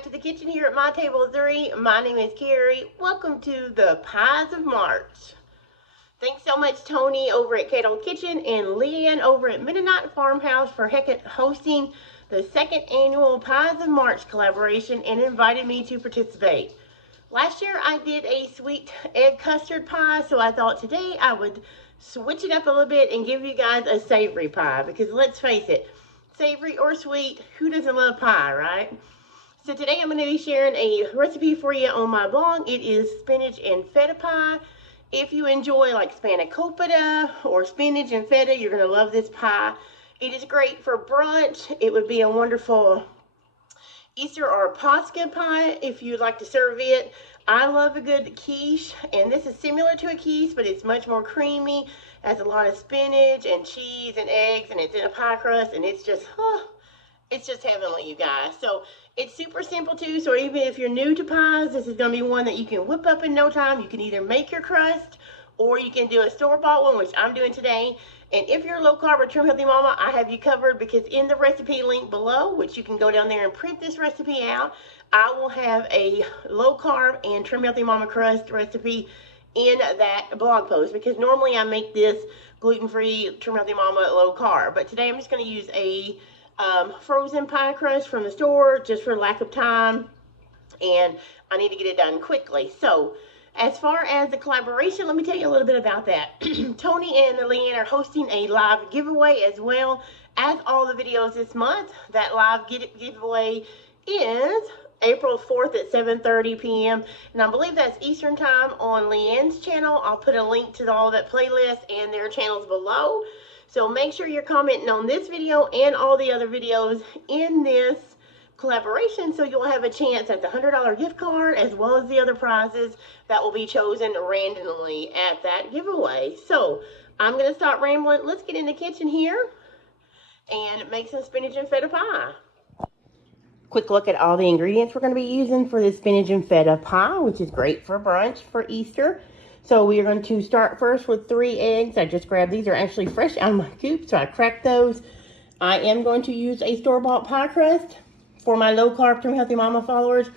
back to the kitchen here at My Table of Three. My name is Carrie. Welcome to the Pies of March. Thanks so much, Tony over at Keto Kitchen and Leanne over at Mennonite Farmhouse for hosting the second annual Pies of March collaboration and invited me to participate. Last year I did a sweet egg custard pie, so I thought today I would switch it up a little bit and give you guys a savory pie, because let's face it, savory or sweet, who doesn't love pie, right? So today I'm going to be sharing a recipe for you on my blog. It is spinach and feta pie. If you enjoy like spanakopita or spinach and feta, you're going to love this pie. It is great for brunch. It would be a wonderful Easter or Pascha pie if you'd like to serve it. I love a good quiche, and this is similar to a quiche, but it's much more creamy. It has a lot of spinach and cheese and eggs, and it's in a pie crust, and it's just heavenly, you guys. So it's super simple too, so even if you're new to pies, this is going to be one that you can whip up in no time. You can either make your crust, or you can do a store-bought one, which I'm doing today. And if you're a low-carb or trim healthy mama, I have you covered, because in the recipe link below, which you can go down there and print this recipe out, I will have a low-carb and trim healthy mama crust recipe in that blog post, because normally I make this gluten-free, trim healthy mama, low-carb. But today I'm just going to use a frozen pie crust from the store just for lack of time, and I need to get it done quickly. So as far as the collaboration, let me tell you a little bit about that. Tony and Leanne are hosting a live giveaway as well as all the videos this month. That live giveaway is April 4th at 7:30 p.m. and I believe that's Eastern time on Leanne's channel. I'll put a link to all that playlist and their channels below. So make sure you're commenting on this video and all the other videos in this collaboration, so you'll have a chance at the $100 gift card as well as the other prizes that will be chosen randomly at that giveaway. So I'm going to stop rambling. Let's get in the kitchen here and make some spinach and feta pie. Quick look at all the ingredients we're going to be using for this spinach and feta pie, which is great for brunch for Easter. So we are going to start first with 3 eggs. I just grabbed these. Are actually fresh out of my coop, so I cracked those. I am going to use a store-bought pie crust for my low-carb trim healthy mama followers.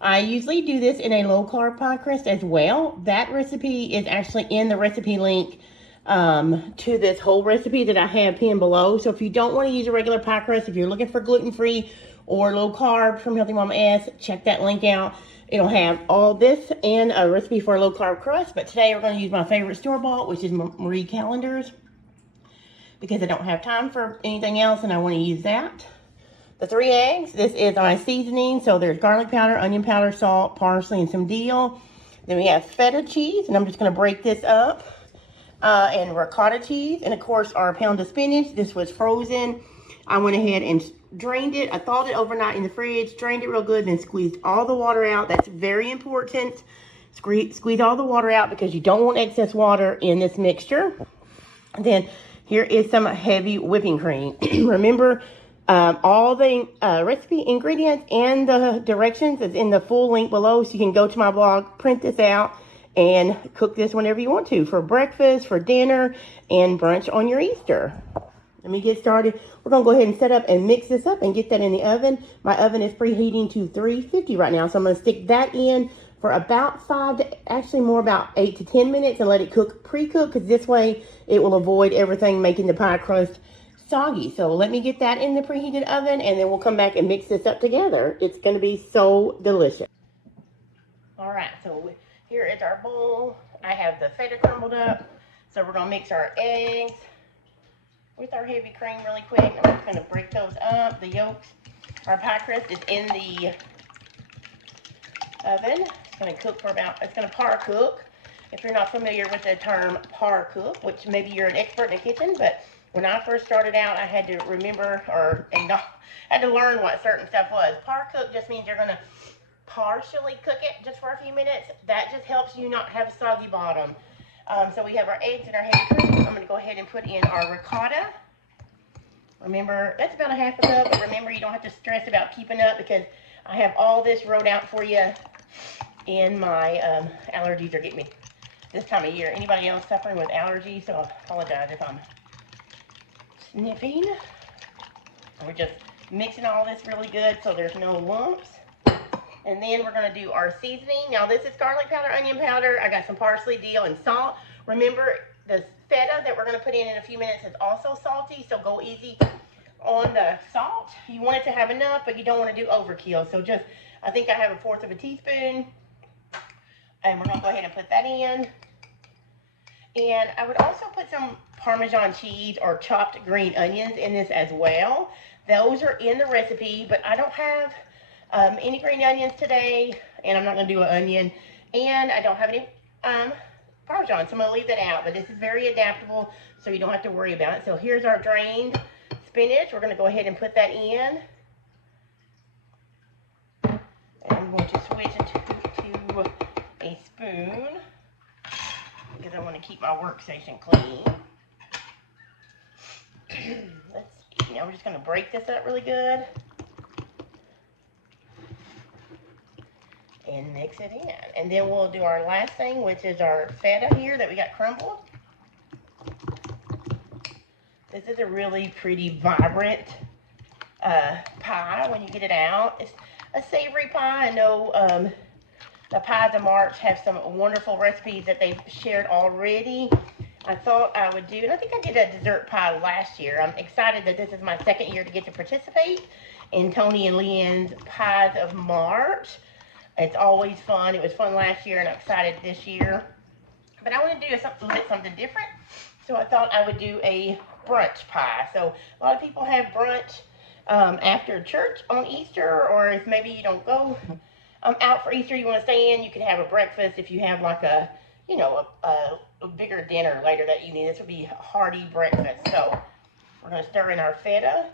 I usually do this in a low-carb pie crust as well. That recipe is actually in the recipe link to this whole recipe that I have pinned below. So if you don't want to use a regular pie crust, if you're looking for gluten-free or low-carb trim healthy mama S, check that link out. It'll have all this and a recipe for a low-carb crust. But today we're going to use my favorite store-bought, which is Marie Callender's, because I don't have time for anything else and I want to use that. The 3 eggs, this is my seasoning. So there's garlic powder, onion powder, salt, parsley, and some dill. Then we have feta cheese, and I'm just going to break this up. And ricotta cheese, and of course our pound of spinach. This was frozen. I went ahead and drained it. I thawed it overnight in the fridge, drained it real good, then squeezed all the water out. That's very important. Squeeze all the water out, because you don't want excess water in this mixture. And then here is some heavy whipping cream. Remember, all the recipe ingredients and the directions is in the full link below, so you can go to my blog, print this out, and cook this whenever you want to, for breakfast, for dinner, and brunch on your Easter. Let me get started. We're going to go ahead and set up and mix this up and get that in the oven. My oven is preheating to 350 right now, so I'm going to stick that in for about 8 to 10 minutes and let it cook, pre-cook, because this way it will avoid everything making the pie crust soggy. So let me get that in the preheated oven, and then we'll come back and mix this up together. It's going to be so delicious. All right, so here is our bowl. I have the feta crumbled up, so we're going to mix our eggs with our heavy cream really quick. I'm just going to break those up, the yolks. Our pie crust is in the oven. It's going to cook for it's going to par cook. If you're not familiar with the term par cook, which maybe you're an expert in the kitchen, but when I first started out, I had to remember, had to learn what certain stuff was. Par cook just means you're going to partially cook it just for a few minutes. That just helps you not have a soggy bottom. So we have our eggs and our heavy cream. I'm going to go ahead and put in our ricotta. Remember, that's about a half a cup, but remember, you don't have to stress about keeping up, because I have all this wrote out for you in my allergies are getting me this time of year. Anybody else suffering with allergies? So I apologize if I'm sniffing. We're just mixing all this really good so there's no lumps. And then we're going to do our seasoning. Now this is garlic powder, onion powder. I got some parsley, dill, and salt. Remember, the feta that we're going to put in a few minutes is also salty, so go easy on the salt. You want it to have enough, but you don't want to do overkill. So just, I think I have 1/4 of a teaspoon. And we're going to go ahead and put that in. And I would also put some Parmesan cheese or chopped green onions in this as well. Those are in the recipe, but I don't have any green onions today, and I'm not going to do an onion. And I don't have any Parmesan, so I'm going to leave that out. But this is very adaptable, so you don't have to worry about it. So here's our drained spinach. We're going to go ahead and put that in. And I'm going to switch it to a spoon because I want to keep my workstation clean. Let's see. Now we're just going to break this up really good and mix it in. And then we'll do our last thing, which is our feta here that we got crumbled. This is a really pretty vibrant pie when you get it out. It's a savory pie. I know the Pies of March have some wonderful recipes that they've shared already. I thought I would do, and I think I did a dessert pie last year. I'm excited that this is my second year to get to participate in Tony and Leanne's Pies of March. It's always fun. It was fun last year, and I'm excited this year. But I want to do something different, so I thought I would do a brunch pie. So a lot of people have brunch after church on Easter, or if maybe you don't go out for Easter, you want to stay in, you could have a breakfast if you have like a, you know, a bigger dinner later that evening. This would be a hearty breakfast. So we're going to stir in our feta.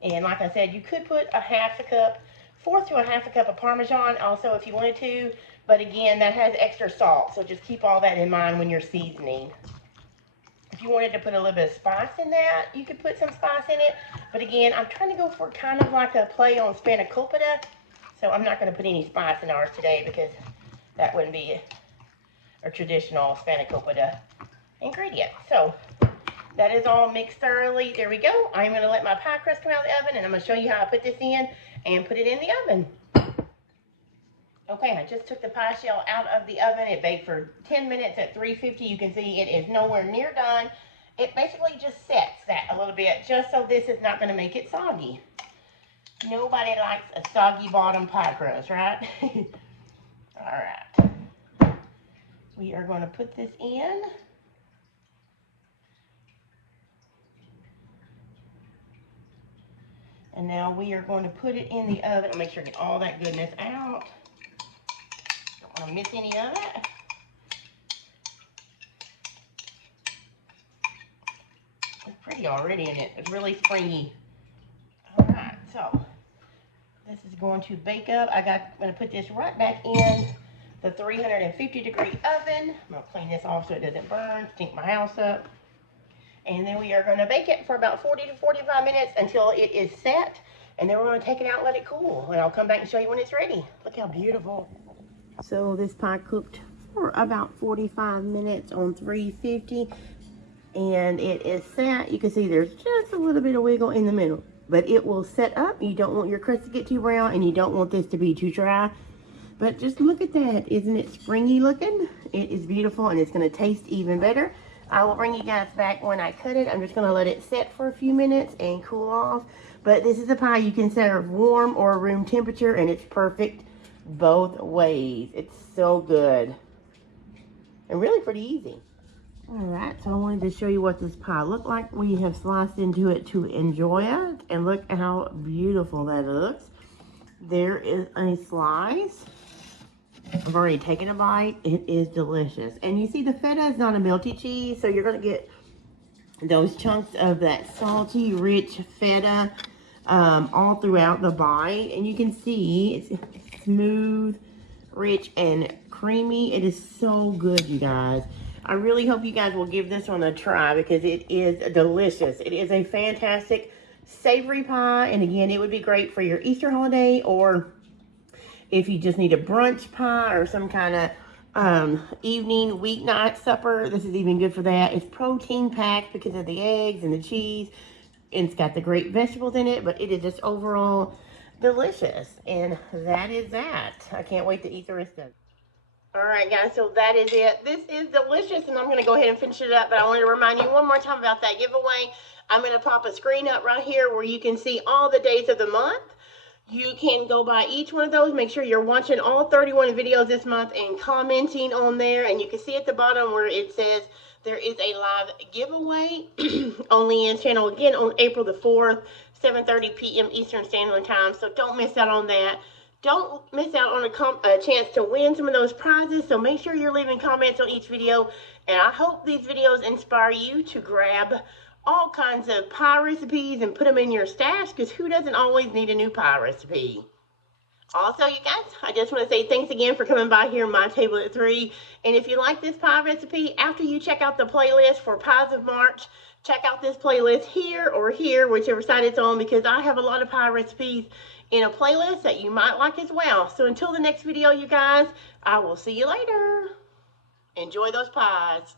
And like I said, you could put a 1/2 cup, 1/4 to a 1/2 cup of Parmesan also if you wanted to. But again, that has extra salt. So just keep all that in mind when you're seasoning. If you wanted to put a little bit of spice in that, you could put some spice in it. But again, I'm trying to go for kind of like a play on spanakopita. So I'm not going to put any spice in ours today because that wouldn't be a traditional spanakopita ingredient. So that is all mixed thoroughly. There we go. I'm going to let my pie crust come out of the oven, and I'm going to show you how I put this in and put it in the oven. Okay, I just took the pie shell out of the oven. It baked for 10 minutes at 350. You can see it is nowhere near done. It basically just sets that a little bit just so this is not going to make it soggy. Nobody likes a soggy bottom pie crust, right? All right. We are going to put this in. And now we are going to put it in the oven. Make sure I get all that goodness out. Don't want to miss any of it. It's pretty already in it. It's really springy. All right, so this is going to bake up. I'm going to put this right back in the 350-degree oven. I'm going to clean this off so it doesn't burn, stink my house up. And then we are going to bake it for about 40 to 45 minutes until it is set. And then we're going to take it out and let it cool. And I'll come back and show you when it's ready. Look how beautiful. So this pie cooked for about 45 minutes on 350. And it is set. You can see there's just a little bit of wiggle in the middle. But it will set up. You don't want your crust to get too brown, and you don't want this to be too dry. But just look at that. Isn't it springy looking? It is beautiful, and it's going to taste even better. I will bring you guys back when I cut it. I'm just going to let it set for a few minutes and cool off. But this is a pie you can serve warm or room temperature, and it's perfect both ways. It's so good. And really pretty easy. Alright, so I wanted to show you what this pie looked like. We have sliced into it to enjoy it. And look how beautiful that looks. There is a slice. I've already taken a bite. It is delicious. And you see the feta is not a melty cheese, so you're going to get those chunks of that salty, rich feta all throughout the bite. And you can see it's smooth, rich, and creamy. It is so good, you guys. I really hope you guys will give this one a try because it is delicious. It is a fantastic savory pie. And again, it would be great for your Easter holiday, or if you just need a brunch pie or some kind of evening, weeknight supper. This is even good for that. It's protein packed because of the eggs and the cheese. And it's got the great vegetables in it, but it is just overall delicious. And that is that. I can't wait to eat the rest of it. All right, guys, so that is it. This is delicious, and I'm going to go ahead and finish it up, but I want to remind you one more time about that giveaway. I'm going to pop a screen up right here where you can see all the days of the month. You can go by each one of those. Make sure you're watching all 31 videos this month and commenting on there, and you can see at the bottom where it says there is a live giveaway on Leanne's channel, again, on April the 4th, 7:30 p.m. Eastern Standard Time, so don't miss out on that. Don't miss out on a chance to win some of those prizes, so make sure you're leaving comments on each video, and I hope these videos inspire you to grab all kinds of pie recipes and put them in your stash, because who doesn't always need a new pie recipe? Also, you guys, I just want to say thanks again for coming by here, My Table at 3, and if you like this pie recipe, after you check out the playlist for Pies of March, check out this playlist here or here, whichever side it's on, because I have a lot of pie recipes in a playlist that you might like as well. So until the next video, you guys, I will see you later. Enjoy those pies.